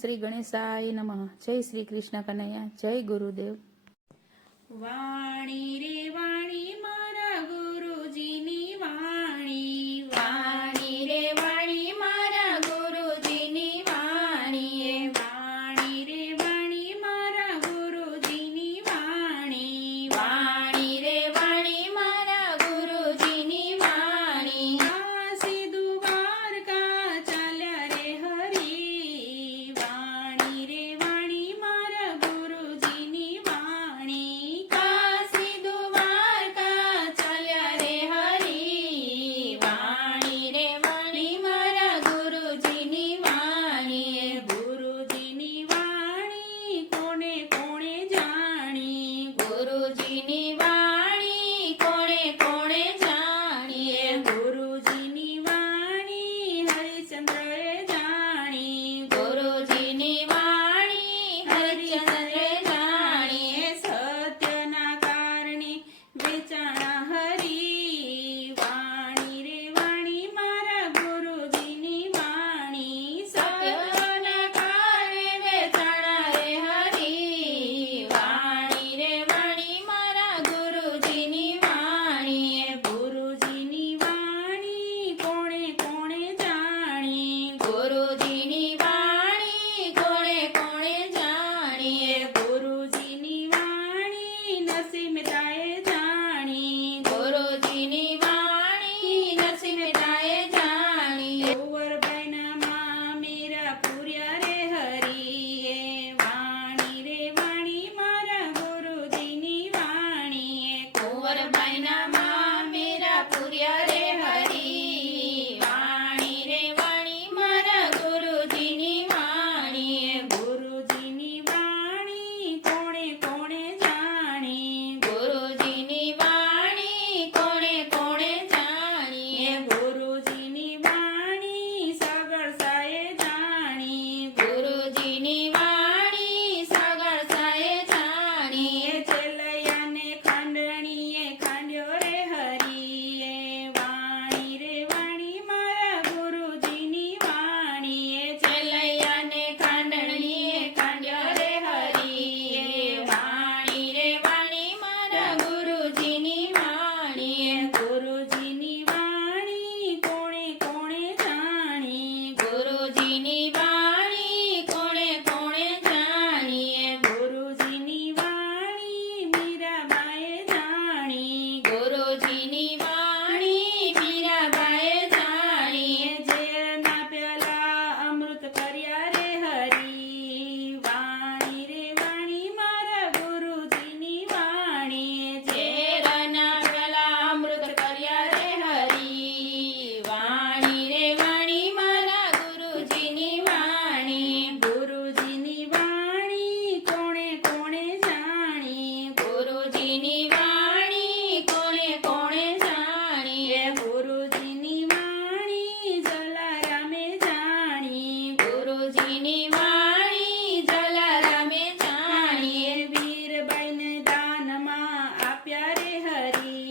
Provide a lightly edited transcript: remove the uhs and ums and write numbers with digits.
શ્રી ગણેશાય નમઃ. જય શ્રી કૃષ્ણ કનૈયા. જય ગુરુદેવ. વાણી રે વાણી મારા ગુરુજીની વાણી, વાણી રે વાણી મારા ગુરુજીની વાણી, વાણી રે વાણી મારા ગુરુજીની વાણી, વાણી રે વાણી મારા ગુરુજીની વાણી. કાશી દ્વારકા ચાલ્યા રે હરી, વાણી રે વાણી મારા ગુરુજીની વાણી. કાશી દ્વારકા ચાલ્યા રે હરી, વાણી રે વાણી મારા ગુરુજીની વાણી. ગુરુજીની વાણી કોણે કોણે જાણી, ગુરુજીની વાણી કોણે કોણે જાણી, ગુરુજીની વાણી હરિચંદ્રએ જાણી, ગુરુજીની વાણી હરિચંદ્રએ જાણી. સત્યના કારણે વેચાણા હરી, વાણી રે વાણી મારા ગુરુજીની વાણી. સત્યના કારણે વેચાણા રે હરી, વાણી રે વાણી મારા ગુરુજીની વાણી. ગુરુજીની વાણી કોણે કોણે જાણી, ગુરુજીની વાણી કોણે કોણે જાણી, ગુરુજીની વાણી નરસિંહ મહેતાએ જાણી, ગુરુજીની વાણી નરસિંહ મહેતાએ જાણી. કુંવરબાઈના મામેરા પૂર્યા રે હરી, વાણી રે વાણી મારા ગુરુજીની વાણી. કુંવરબાઈના મામેરા પૂર્યા રે હરી, વાણી રે વાણી મારા ગુરુજીની વાણી. ગુરુજીની વાણી કોણે કોણે જાણી, ગુરુજીની વાણી કોણે કોણે જાણી, ગુરુજીની વાણી સાગરસાએ જાણી, ગુરુજીની વાણી સાગરસાએ જાણી. ચેલૈયાને ખાંડણીએ ખાંડ્યો રે હરી, વાણી રે વાણી મારા ગુરુજીની વાણી. ચેલૈયાને ખાંડણીએ ખાંડ્યો રે હરી, વાણી રે વાણી મારા ગુરુજીની વાણી. ગુરુજીની વાણી કોણે કોણે જાણી, ગુરુજીની વાણી કોણે કોણે જાણી, ગુરુજીની વાણી મીરાબાઈએ જાણી, ગુરુજીની વાણી મીરાબાઈએ જાણી. ઝેરના પ્યાલા અમૃત કર્યા રે હરી, વાણી રે વાણી મારા ગુરુજીની વાણી. ઝેરના પ્યાલા અમૃત કર્યા રે હરી, વાણી રે વાણી મારા ગુરુજીની વાણી. ગુરુજીની વાણી કોણે કોણે જાણી, ગુરુજીની વાણી કોણે કોણે જાણી, ગુરુજીની વાણી જલારામે જાણી, ગુરુજીની વાણી જલારામે જાણી. વીરબાઈને દાનમાં આપ્યા રે હરી,